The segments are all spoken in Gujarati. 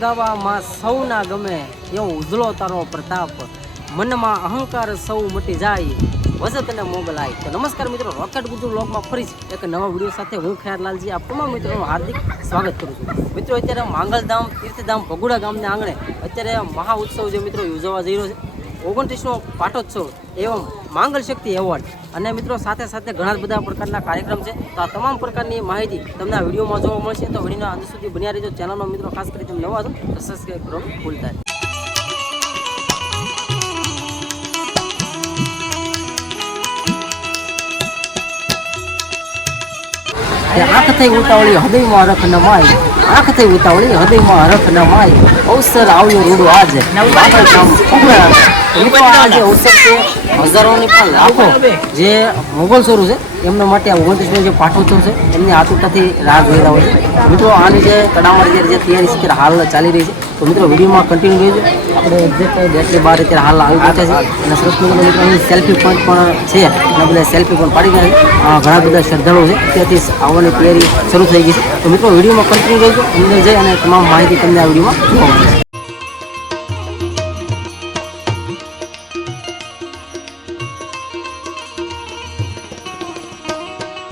ગુણ ગાવામાં સૌના ગમે એવો ઉજળો તારો પ્રતાપ. મનમાં અહંકાર સૌ મટી જાય, વસત અને મોગલાય. તો નમસ્કાર મિત્રો, રોકેટ ગુજુ લોકમાં ફરી એક નવા વીડિયો સાથે હું ખેરલાલજી આપ તમામ મિત્રોનું હાર્દિક સ્વાગત કરું છું. મિત્રો, અત્યારે માંગલધામ તીર્થધામ ભગુડા ગામને આંગણે અત્યારે મહા ઉત્સવ જે મિત્રો યોજવા જઈ રહ્યો છે ઓગણત્રીસનો પાટોત્સવ એવમ માંગલ શક્તિ એવોર્ડ. અને મિત્રો, સાથે સાથે ઘણા બધા પ્રકારના કાર્યક્રમ છે. તો આ તમામ પ્રકારની માહિતી તમને આ વિડીયોમાં જોવા મળશે. તો વિડીયોના અંત સુધી બન્યા રહેજો. ચેનલનો મિત્રો, ખાસ કરી તમે નવા તો સબસ્ક્રાઈબ કરવાનું ભૂલતા નહીં. તે આંખ થઈ ઉતાવળી હૃદયમાં રખ ન માય આંખ થઈ ઉતાવળી હૃદયમાં હરખ ન અવસર આવ્યો રૂડો આજે. આપણે કામ પકડા મિત્રો આ જે અવસર છે. હજારોની પણ લાખો જે મોગલ સ્વરૂપ છે એમના માટે આ ઓગણત્રીસનો જે પાઠોત્સવ છે એમની આતુરતાથી રાહ જોઈ રહ્યા હોય છે. મિત્રો આની જે તડામાર જે તૈયારી છે હાલ ચાલી રહી છે. તો મિત્રો, વિડીયોમાં કન્ટિન્યુ રહેજો આપણે એક્ઝેક્ટ ડેટની બહાર અત્યારે હાલ આવી પહોંચ્યા છે. અને સરસ મજાનો મિત્રો, અહીં સેલ્ફી પોઈન્ટ પણ છે. અને બધા સેલ્ફી પણ પાડી ગયા ઘણા બધા શ્રદ્ધાળુઓ છે. ત્યાંથી આવવાની તૈયારી શરૂ થઈ ગઈ છે. તો મિત્રો, વિડીયોમાં કન્ટિન્યુ રહેજો અંદર જઈ અને તમામ માહિતી તમને આ વિડીયોમાં જોવા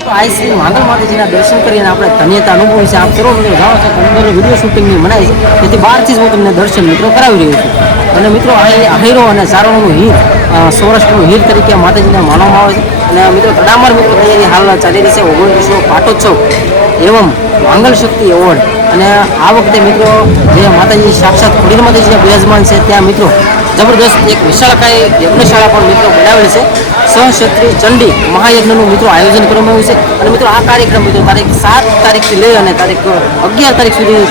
તો આ શ્રી માંગલ માતાજીના દર્શન કરીને આપણે ધન્યતા અનુભવી છે. આપ સર્વ મિત્રો જાણો છો કે અંદર વીડિયો શૂટિંગની મનાય છે. તેથી બહારથી જ હું તમને દર્શન મિત્રો કરાવી રહ્યો છું. અને મિત્રો, આ અહીરો અને સારોનું હીર સૌરાષ્ટ્રનું હીર તરીકે માતાજીને માનવામાં આવે છે. અને મિત્રો, તડામાર મિત્રો તૈયારી હાલ ચાલી રહી છે. ઓગણત્રીસનો પાટોત્સવ એવમ માંગલ શક્તિ એવોર્ડ. અને આ વખતે મિત્રો, જે માતાજી સાક્ષાત ખોડીર માતાજી બિરાજમાન છે, ત્યાં મિત્રો જબરદસ્ત એક વિશાળકાય યજ્ઞશાળા પણ મિત્રો બનાવેલ છે. સહક્ષત્રી ચંડી મહાયજ્ઞનું મિત્રો આયોજન કરવામાં આવ્યું છે. અને મિત્રો આ કાર્યક્રમ મિત્રો તારીખ સાત તારીખથી લઈ અને તારીખ અગિયાર તારીખ સુધી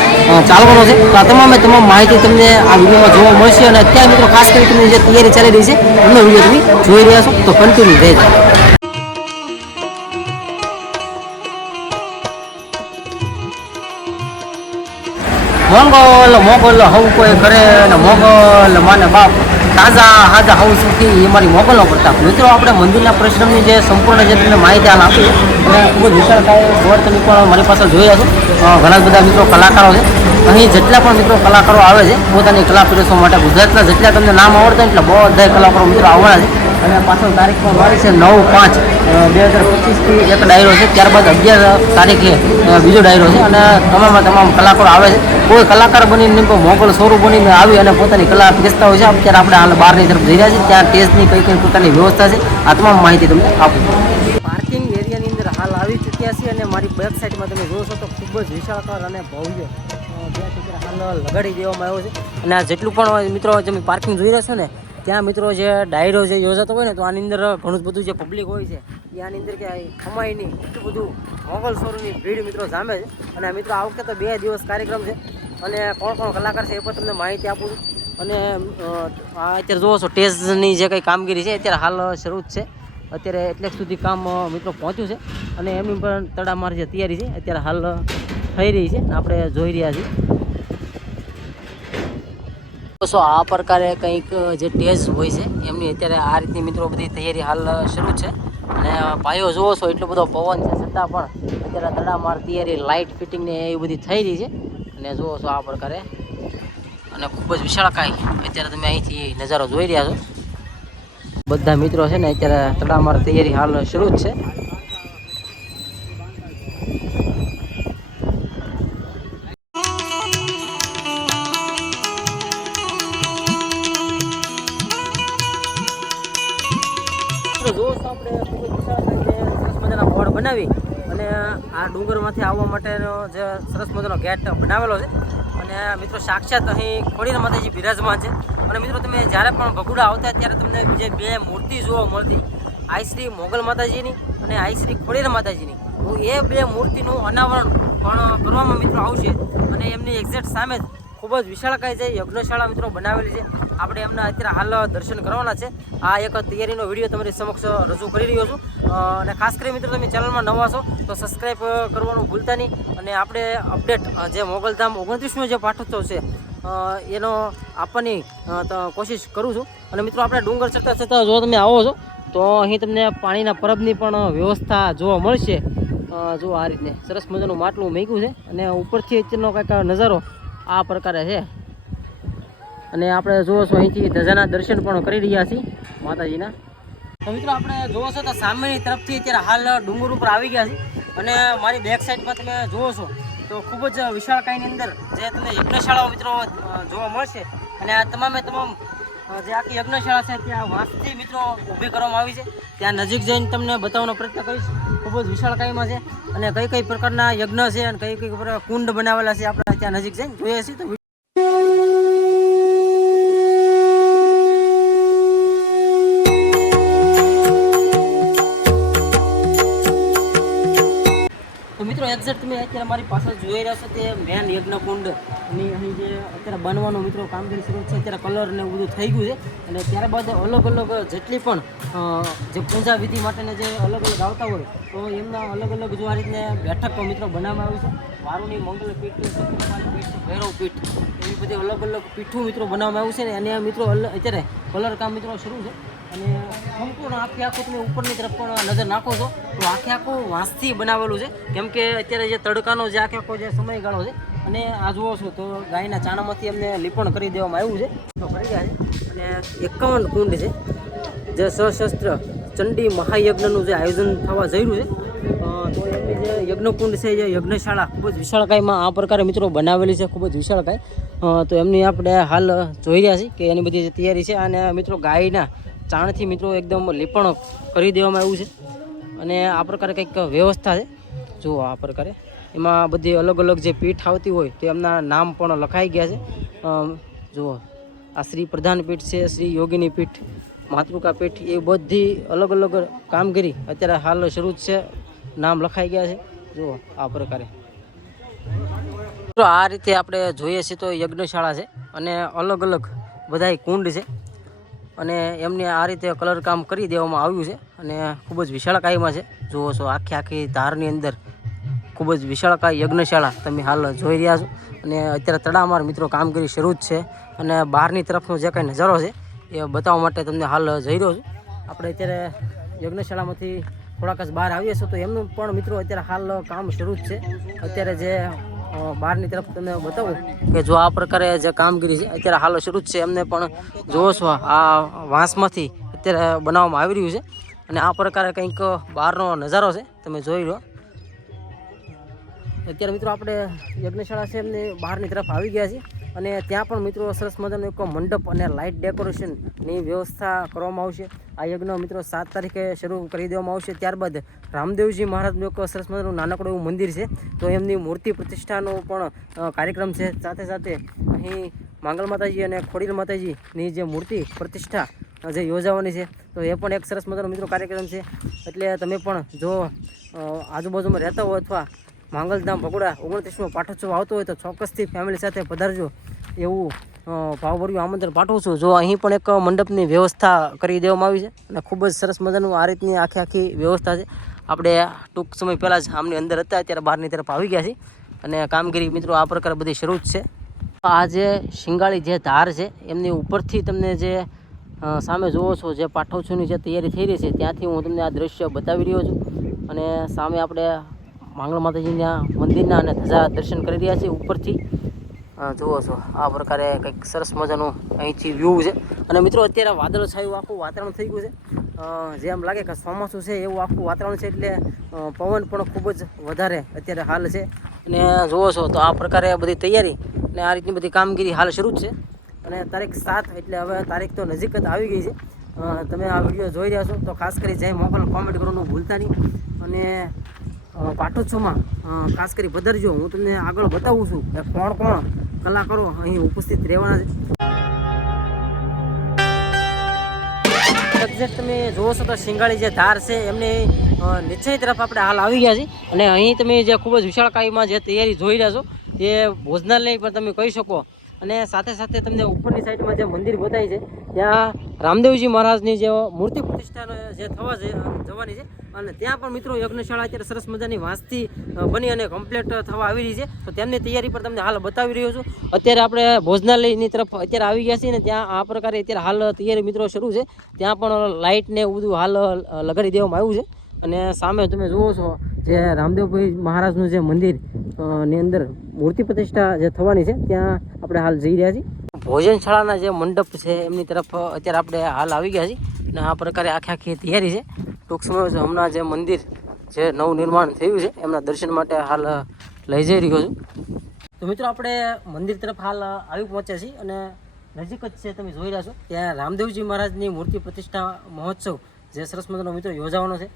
ચાલવાનો છે. તો આ તમામે તમામ માહિતી તમને આ વિડીયોમાં જોવા મળશે. અને અત્યારે મિત્રો ખાસ કરી તમને જે તૈયારી ચાલી રહી છે, એમનો વીડિયો તમે જોઈ રહ્યા છો. તો કન્ટિન્યુ રહેજો. મોગલ મોગલ હવું કોઈ કરે ને મોગલ માને બાપ. તાજા હાજા હાઉસ સુખી એ મારી મોગલનો પ્રતાપ મિત્રો, આપણે મંદિરના પરિશ્રમની જે સંપૂર્ણ જે તમને માહિતી હાલ આપી અને ખૂબ જ વિશાળ બોર્ડ તમે પણ મારી પાસે જોયા છો. ઘણા બધા મિત્રો કલાકારો છે. અહીં જેટલા પણ મિત્રો કલાકારો આવે છે, પોતાની કલા પીરસવા માટે ગુજરાતના જેટલા તમને નામ આવડતા એટલા બધા કલાકારો મિત્રો આવવાના છે. અને પાછળ તારીખ પણ મારી છે નવ પાંચ બે હજાર પચીસથી એક ડાયરો છે. ત્યારબાદ અગિયાર તારીખે બીજો ડાયરો છે. અને તમામ તમામ કલાકારો આવે છે. કોઈ કલાકાર બનીને કોઈ મોગલ સ્વરૂપ બનીને આવી અને પોતાની કલા પીરસતા હોય છે. અત્યારે આપણે હાલ બહારની તરફ જઈ રહ્યા છીએ. ત્યાં ટેસ્ટની કઈ કઈ પ્રકારની વ્યવસ્થા છે, આ તમામ માહિતી તમને આપું પાર્કિંગ એરિયાની અંદર હાલ આવી ચૂક્યા છીએ અને મારી બેક સાઈડમાં તમે જોશો તો ખૂબ જ વિશાળકાર અને ભવ્ય બે લગાડી દેવામાં આવ્યો છે. અને આ જેટલું પણ, મિત્રો તમે પાર્કિંગ જોઈ રહ્યા છો ને ત્યાં મિત્રો જે ડાયરો જે યોજાતો હોય ને, તો આની અંદર ઘણું બધું જે પબ્લિક હોય છે, એ આની અંદર કે કમાઈ નહીં એટલું બધું મોગલ સ્વરૂપની ભીડ મિત્રો જામે છે. અને મિત્રો આ વખતે તો બે દિવસ કાર્યક્રમ છે. અને કોણ કોણ કલાકાર છે એ પણ તમને માહિતી આપું છું. અને અત્યારે જોવો છો ટેસ્ટની જે કંઈ કામગીરી છે અત્યારે હાલ શરૂ જ છે. અત્યારે એટલે સુધી કામ મિત્રો પહોંચ્યું છે. અને એમની પણ તડામાર જે તૈયારી છે અત્યારે હાલ થઈ રહી છે. આપણે જોઈ રહ્યા છીએ. સો આ પ્રકારે કંઈક જે ટેજ હોય છે, એમની અત્યારે આ રીતની મિત્રો બધી તૈયારી હાલ શરૂ છે. અને પાયો જુઓ છો, એટલો બધો પવન છે, છતાં પણ અત્યારે તડામાર તૈયારી લાઇટ ફિટિંગ ને એ બધી થઈ રહી છે. અને જુઓ છો આ પ્રકારે. અને ખૂબ જ વિશાળકાય. અત્યારે તમે અહીંથી નજારો જોઈ રહ્યા છો. બધા મિત્રો છે ને અત્યારે તડામાર તૈયારી હાલ શરૂ જ છે. બનાવી અને આ ડુંગરમાંથી આવવા માટેનો જે સરસ મજાનો ગેટ બનાવેલો છે. અને મિત્રો સાક્ષાત અહીં ખોડીના માતાજી બિરાજમાન છે. અને મિત્રો તમે જ્યારે પણ ભગુડા આવતા ત્યારે તમને જે બે મૂર્તિ જોવા મળતી, આઈ શ્રી મોગલ માતાજીની અને આઈ શ્રી ખોડીના માતાજીની, તો એ બે મૂર્તિનું અનાવરણ પણ કરવામાં મિત્રો આવશે. અને એમની એક્ઝેક્ટ સામે જ ખૂબ જ વિશાળકાય છે. યજ્ઞશાળા મિત્રો બનાવેલી છે. આપણે એમના અત્યારે હાલ દર્શન કરવાના છે. આ એક તૈયારીનો વીડિયો તમારી સમક્ષ રજૂ કરી રહ્યો છું. અને ખાસ કરી મિત્રો તમે ચેનલમાં નવા છો, તો સબસ્ક્રાઈબ કરવાનું ભૂલતા નહીં. અને આપણે અપડેટ જે મોગલધામ ઓગણત્રીસનો જે પાઠોત્સવ છે એનો આપવાની કોશિશ કરું છું. અને મિત્રો આપણે ડુંગર ચડતા ચડતા જો તમે આવો છો, તો અહીં તમને પાણીના પરબની પણ વ્યવસ્થા જોવા મળશે. જો આ રીતે સરસ મજાનું માટલું મેગ્યું છે. અને ઉપરથી અત્યારનો કાંઈક નજારો આ પ્રકારે છે. અને આપણે જોવો છો અહીંથી ધજાના દર્શન પણ કરી રહ્યા છીએ માતાજીના. તો મિત્રો આપણે જોવો છો તો સામેની તરફથી અત્યારે હાલ ડુંગર ઉપર આવી ગયા છે અને મારી બેક સાઈડમાં તમે જોવો છો તો ખૂબ જ વિશાળકાયની અંદર જે તમને યજ્ઞશાળાઓ મિત્રો જોવા મળશે. અને આ તમામે તમામ જે આખી યજ્ઞશાળા છે ત્યાં વાંસથી મિત્રો ઊભી કરવામાં આવી છે. ત્યાં નજીક જઈને તમને બતાવવાનો પ્રયત્ન કરીશ. ખૂબ જ વિશાળકાયમાં છે અને કઈ કઈ પ્રકારના યજ્ઞ છે અને કઈ કઈ કુંડ બનાવેલા છે આપણે ત્યાં નજીક જઈને જોઈએ છીએ તો તો તમે અત્યારે મારી પાસે જોઈ રહ્યા છો તે મેન યજ્ઞની અહીં જે અત્યારે બનવાનું મિત્રો કામગીરી શરૂ છે, અત્યારે કલર ને બધું થઈ ગયું છે. અને ત્યારબાદ અલગ અલગ જેટલી પણ જે પૂજા વિધિ માટેના જે અલગ અલગ આવતા હોય, તો એમના અલગ અલગ જો આ રીતને બેઠક મિત્રો બનાવવામાં આવી છે. વારુની મંગલ પીઠ પીઠ, ભૈરવ પીઠ, એવી બધી અલગ અલગ પીઠું મિત્રો બનાવવામાં આવ્યું છે. ને અને મિત્રો અત્યારે કલર કામ મિત્રો શરૂ છે. અને સંપૂર્ણ આખે આખું તમે ઉપરની તરફ પણ નજર નાખો છો, તો આખે આખું વાંસથી બનાવેલું છે. કેમ કે અત્યારે જે તડકાનો જે આખે આખો જે સમયગાળો છે, અને આ જુઓ છો તો ગાયના ચાણામાંથી એમને લીપણ કરી દેવામાં આવ્યું છે. તો કરી ગયા છે. અને એકાવન કુંડ છે. જે સશસ્ત્ર ચંડી મહાયજ્ઞનું જે આયોજન થવા જઈ રહ્યું છે. યજ્ઞકુંડ છે જે યજ્ઞશાળા ખૂબ જ વિશાળકાયમાં આ પ્રકારે મિત્રો બનાવેલી છે, ખૂબ જ વિશાળકાય. તો એમની આપણે હાલ જોઈ રહ્યા છીએ કે એની બધી તૈયારી છે અને મિત્રો ગાયના ચાણથી મિત્રો એકદમ લીપણ કરી દેવામાં આવ્યું છે. અને આ પ્રકારે કંઈક વ્યવસ્થા છે. જુઓ આ પ્રકારે. એમાં બધી અલગ અલગ જે પીઠ આવતી હોય તો એમના નામ પણ લખાઈ ગયા છે. જુઓ. આ શ્રી પ્રધાન પીઠ છે, શ્રી યોગીની પીઠ, માતૃકા પીઠ, એ બધી અલગ અલગ કામગીરી અત્યારે હાલ શરૂ જ છે. નામ લખાઈ ગયા છે. જુઓ, આ પ્રકારે. મિત્રો આ રીતે આપણે જોઈએ છીએ તો યજ્ઞશાળા છે અને અલગ અલગ બધાય કુંડ છે. અને એમને આ રીતે કલર કામ કરી દેવામાં આવ્યું છે અને ખૂબ જ વિશાળકાયમાં છે. જુઓ છો, આખી આખી ધારની અંદર ખૂબ જ વિશાળકાય યજ્ઞશાળા તમે હાલ જોઈ રહ્યા છો. અને અત્યારે તડામાર મિત્રો કામગીરી શરૂ જ છે અને બહારની તરફનો જે કાંઈ નજારો છે એ બતાવવા માટે તમને હાલ જઈ રહ્યો છું. આપણે અત્યારે યજ્ઞશાળામાંથી થોડાક જ બહાર આવીએ છીએ. તો એમનું પણ મિત્રો અત્યારે હાલ કામ શરૂ જ છે. અત્યારે જે બહારની તરફ તમને બતાવું કે જો આ પ્રકારે જે કામગીરી છે અત્યારે હાલ શરૂ જ છે. એમને પણ જોવો છો, આ વાંસમાંથી અત્યારે બનાવવામાં આવી રહ્યું છે. અને આ પ્રકારે કંઈક બહારનો નજારો છે. તમે જોઈ લો. અત્યારે મિત્રો આપણે યજ્ઞશાળા છે એમની બહારની તરફ આવી ગયા છીએ અને ત્યાં પણ મિત્રો સરસ મજાનો એક મંડપ અને લાઇટ ડેકોરેશનની વ્યવસ્થા કરવામાં આવશે. આ યજ્ઞ મિત્રો સાત તારીખે શરૂ કરી દેવામાં આવશે. ત્યારબાદ રામદેવજી મહારાજનું એક સરસ મજાનું નાનકડું એવું મંદિર છે. તો એમની મૂર્તિ પ્રતિષ્ઠાનો પણ કાર્યક્રમ છે. સાથે સાથે અહીં માંગલ માતાજી અને ખોડીલ માતાજીની જે મૂર્તિ પ્રતિષ્ઠા જે યોજાવાની છે, તો એ પણ એક સરસ મજાનો મિત્રો કાર્યક્રમ છે. એટલે તમે પણ જો આજુબાજુમાં રહેતા હો અથવા માંગલધામ ભગોડા ઓગણત્રીસમો પાઠોત્સવ આવતો હોય તો ચોક્કસથી ફેમિલી સાથે પધારજો. એવું ભાવભર્યું આમંત્રણ પાઠવું છું. જો અહીં પણ એક મંડપની વ્યવસ્થા કરી દેવામાં આવી છે અને ખૂબ જ સરસ મજાનું આ રીતની આખી આખી વ્યવસ્થા છે. આપણે ટૂંક સમય પહેલાં જ આમની અંદર હતા, અત્યારે બહારની તરફ આવી ગયા છીએ અને કામગીરી મિત્રો આ પ્રકારે બધી શરૂ જ છે. આ જે શિંગાળી જે ધાર છે, એમની ઉપરથી તમને જે સામે જુઓ છો જે પાઠોત્સવની જે તૈયારી થઈ રહી છે, ત્યાંથી હું તમને આ દૃશ્ય બતાવી રહ્યો છું. અને સામે આપણે માંગલ માતાજીના મંદિરના અને ધજા દર્શન કરી રહ્યા છીએ ઉપરથી. જુઓ છો, આ પ્રકારે કંઈક સરસ મજાનું અહીંથી વ્યૂ છે. અને મિત્રો, અત્યારે વાદળ છાયું આખું વાતાવરણ થઈ ગયું છે. જે જેમ લાગે કે ચોમાસું છે, એવું આખું વાતાવરણ છે, એટલે પવન પણ ખૂબ જ વધારે અત્યારે હાલ છે. અને જુઓ છો, તો આ પ્રકારે બધી તૈયારી અને આ રીતની બધી કામગીરી હાલ શરૂ જ છે. અને તારીખ સાત, એટલે હવે તારીખ તો નજીક જ આવી ગઈ છે. તમે આ વીડિયો જોઈ રહ્યા છો, તો ખાસ કરી જય મોકલ, કોમેન્ટ કરવાનું ભૂલતા નહીં. અને પાટોત્સવમાં ખાસ કરી પધારજો હું તમને આગળ બતાવું છું કે કોણ કોણ કલાકારો અહીં ઉપસ્થિત રહેવાના છે. તમે જોવો છો તો શિંગાળી જે ધાર છે, એમને નીચેની તરફ આપણે હાલ આવી ગયા છીએ. અને અહીં તમે જે ખૂબ જ વિશાળકાયમાં જે તૈયારી જોઈ રહ્યા છો, તે ભોજનાલય પણ તમે કહી શકો અને સાથે સાથે તમને ઉપરની સાઈડમાં જે મંદિર બતાવી છે, ત્યાં રામદેવજી મહારાજની જે મૂર્તિ પ્રતિષ્ઠાનો જે થવા જવાની છે. અને ત્યાં પણ મિત્રો યજ્ઞશાળા અત્યારે સરસ મજાની વાંસથી બની અને કમ્પ્લીટ થવા આવી રહી છે. તો તેમની તૈયારી પર તમને હાલ બતાવી રહ્યો છું. અત્યારે આપણે ભોજનાલયની તરફ અત્યારે આવી ગયા છીએ ને ત્યાં આ પ્રકારે અત્યારે હાલ તૈયારી મિત્રો શરૂ છે. ત્યાં પણ લાઇટને એવું બધું હાલ લગાડી દેવામાં આવ્યું છે. અને સામે તમે જુઓ છો જે રામદેવભાઈ મહારાજનું જે મંદિર ની અંદર મૂર્તિ પ્રતિષ્ઠા જે થવાની છે, ત્યાં આપણે હાલ જઈ રહ્યા છીએ. ભોજનશાળાના જે મંડપ છે, એમની તરફ અત્યારે આપણે હાલ આવી ગયા છીએ અને આ પ્રકારે આખી આખી તૈયારી છે. ટૂંક સમયમાં હમણાં જે મંદિર જે નવું નિર્માણ થયું છે, એમના દર્શન માટે હાલ લઈ જઈ રહ્યો છું. તો મિત્રો, આપણે મંદિર તરફ હાલ આવી પહોંચ્યા છીએ અને નજીક જ છે, તમે જોઈ રહ્યા છો. ત્યાં રામદેવજી મહારાજની મૂર્તિ પ્રતિષ્ઠા મહોત્સવ જે સરસ મજાનો મિત્રો યોજાવાનો છે.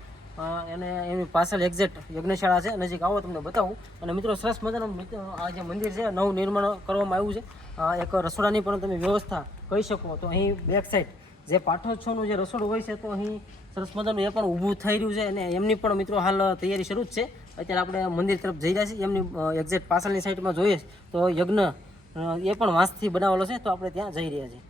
એને એની પાછળ એક્ઝેક્ટ યજ્ઞશાળા છે. નજીક આવો તમને બતાવું. અને મિત્રો, સરસ મજાનું આ જે મંદિર છે, નવું નિર્માણ કરવામાં આવ્યું છે. એક રસોડાની પણ તમે વ્યવસ્થા કરી શકો. તો અહીં બેક સાઈડ જે પાઠોત્સવનું જે રસોડું હોય છે, તો અહીં સરસ મજાનું એ પણ ઊભું થઈ રહ્યું છે. અને એમની પણ મિત્રો હાલ તૈયારી શરૂ જ છે. અત્યારે આપણે મંદિર તરફ જઈ રહ્યા છીએ. એમની એક્ઝેક્ટ પાછળની સાઈડમાં જોઈએ. તો યજ્ઞ એ પણ વાંસથી બનાવેલો છે. તો આપણે ત્યાં જઈ રહ્યા છીએ.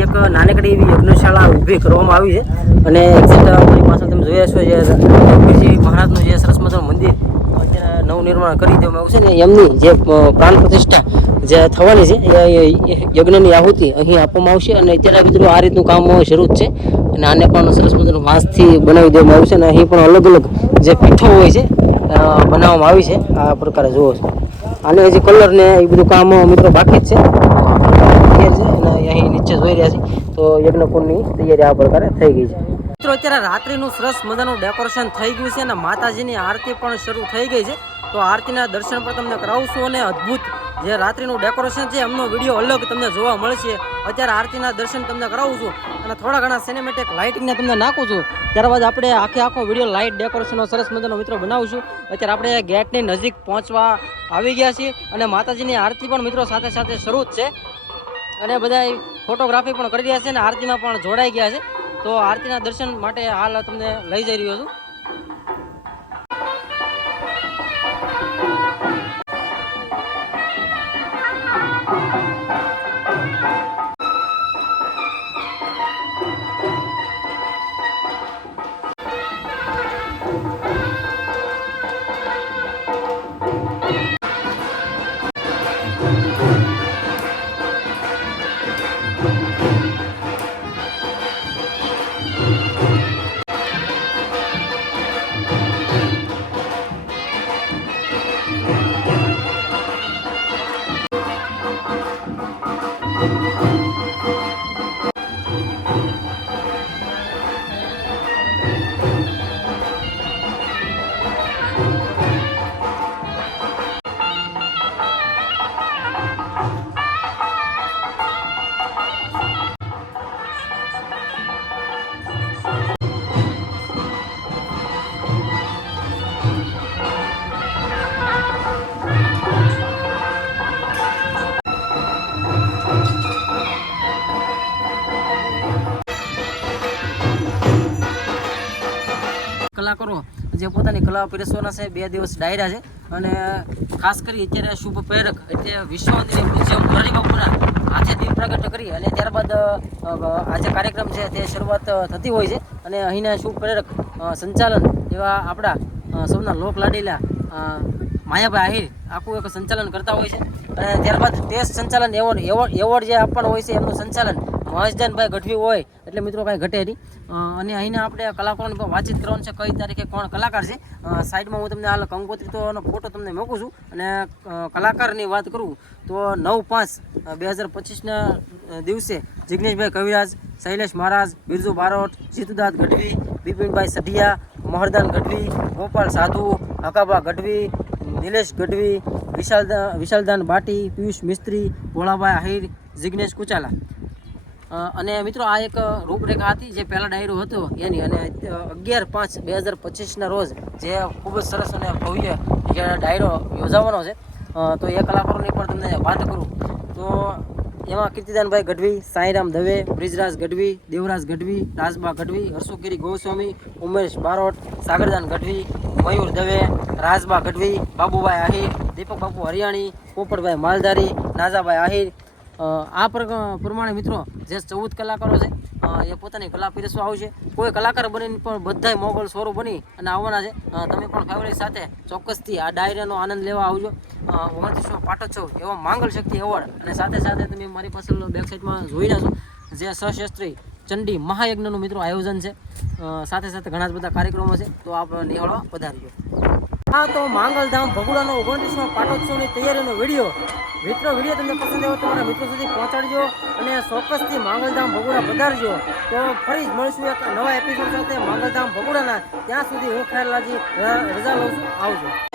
એક નાનકડી એવી યજ્ઞશાળા ઊભી કરવામાં આવી છે. અને એક્ઝેક્ટ પાછળ તમે જોયા છો જે રઘુવીરજી મહારાજનું જે સરસ મંદિર અત્યારે નવનિર્માણ કરી દેવામાં આવ્યું છે એમની જે પ્રાણ જે થવાની છે, એ યજ્ઞની આહુતિ અહીં આપવામાં આવશે. અને અત્યારે મિત્રો આ રીતનું કામ શરૂ જ છે. અને આને પણ સરસ મજાનું વાંસથી બનાવી દેવામાં આવ્યું છે. અને અહીં પણ અલગ અલગ જે પીઠો હોય છે બનાવવામાં આવી છે. આ પ્રકારે જુઓ છો. આને હજી કલર ને એ બધું કામ મિત્રો બાકી જ છે. અને અહીં નીચે જોઈ રહ્યા છે. તો યજ્ઞકુંડની તૈયારી આ પ્રકારે થઈ ગઈ છે. મિત્રો, અત્યારે રાત્રિનું સરસ મજાનું ડેકોરેશન થઈ ગયું છે અને માતાજીની આરતી પણ શરૂ થઈ ગઈ છે. તો આરતીના દર્શન પણ તમને કરાવશું અને અદ્ભુત જે રાત્રિનું ડેકોરેશન છે, એમનો વીડિયો અલગ તમને જોવા મળશે. અત્યારે આરતીના દર્શન તમને કરાવું છું અને થોડા ઘણા સિનેમેટિક લાઇટિંગને તમને નાખું છું. ત્યારબાદ આપણે આખે આખો વીડિયો લાઇટ ડેકોરેશનનો સરસ મજાનો મિત્રો બનાવશું. અત્યારે આપણે ગેટની નજીક પહોંચવા આવી ગયા છીએ અને માતાજીની આરતી પણ મિત્રો સાથે સાથે શરૂ જ છે. અને બધા ફોટોગ્રાફી પણ કરી રહ્યા છે અને આરતીમાં પણ જોડાઈ ગયા છે. તો આરતીના દર્શન માટે હાલ તમને લઈ જઈ રહ્યો છું. કલા પીરસવાના છે બે દિવસ ડાયરા છે. અને ખાસ કરી અત્યારે શુભ પ્રેરક, એટલે વિશ્વની મ્યુઝિયમ મુરારી બાપુના આજે દીપ પ્રગટ કરી અને ત્યારબાદ આ જે કાર્યક્રમ છે તે શરૂઆત થતી હોય છે. અને અહીંના શુભ પ્રેરક સંચાલન એવા આપણા સૌના લોક લાડીલા માયાભાઈ આહિર આખું એક સંચાલન કરતા હોય છે. અને ત્યારબાદ ટેસ્ટ સંચાલન એવોર્ડ એવોર્ડ એવોર્ડ જે આપવાનો હોય છે એમનું સંચાલન મહેશદાનભાઈ ગઢવી હોય એટલે મિત્રો કાંઈ ઘટે નહીં. અને અહીંના આપણે કલાકારોને પણ વાતચીત કરવાનું છે કઈ તારીખે કોણ કલાકાર છે. સાઈડમાં હું તમને હાલ કંકોત્રી તોનો ફોટો તમને મૂકું છું અને કલાકારની વાત કરું તો નવ પાંચ બે હજાર પચીસના દિવસે જિગ્નેશભાઈ કવિરાજ, શૈલેષ મહારાજ, બિરજુ બારોટ, જીતુદાસ ગઢવી, બિપિનભાઈ સઢિયા, મહરદાન ગઢવી, ગોપાલ સાધુ, હકાબા ગઢવી, નિલેશ ગઢવી વિશાલ વિશાલદાન બાટી, પિયુષ મિસ્ત્રી, ભોળાભાઈ આહિર, જિગ્નેશ કુચાલા. અને મિત્રો આ એક રૂપરેખા હતી જે પહેલા ડાયરો હતો એની અને અગિયાર પાંચ બે હજાર પચીસના રોજ જે ખૂબ જ સરસ અને ભવ્ય ડાયરો યોજાવાનો છે. તો એ કલાકારોની પણ તમને વાત કરું. તો એમાં કીર્તિદાનભાઈ ગઢવી, સાંઈરામ દવે, બ્રિજરાજ ગઢવી, દેવરાજ ગઢવી, રાજબા ગઢવી હર્ષુગીરી ગોસ્વામી, ઉમેશ બારોટ, સાગરદાન ગઢવી, મયુર દવે, રાજબા ગઢવી, બાબુભાઈ આહિર દીપક બાપુ હરિયાણી, પોપટભાઈ માલધારી નાઝાભાઈ આહિર આ પ્ર- પ્રમાણે મિત્રો જે ચૌદ કલાકારો છે એ પોતાની કલા પીરસવા આવશે. કોઈ કલાકાર બનીને પણ બધાય મોગલ સ્વરૂપ બની અને આવવાના છે. તમે પણ ફેમિલી સાથે ચોક્કસથી આ ડાયરાનો આનંદ લેવા આવજો. ઓગણત્રીસો પાટોત્સવ એવો માંગલ શક્તિ એવોર્ડ. અને સાથે સાથે તમે મારી પાછળ બેક સાઈડમાં જોઈ રહ્યા છો જે સશસ્ત્રી ચંડી મહાયજ્ઞનું મિત્રો આયોજન છે. સાથે સાથે ઘણા બધા કાર્યક્રમો છે. તો આપણે નિહાળવા પધારજો. હા તો માંગલધામ ભગુડાનો ઓગણત્રીસમો પાટોત્સવની તૈયારીનો વીડિયો. મિત્રો, વીડિયો તમને પસંદ આવ્યો તમારા મિત્રો સુધી પહોંચાડજો અને ચોક્કસથી માંગલધામ ભગુડા પધારજો તો ફરી જ મળીશું એક નવા એપિસોડ સાથે માંગલધામ ભગુડાના. ત્યાં સુધી હું ખેરલાજી રજા લઉં છું. આવજો.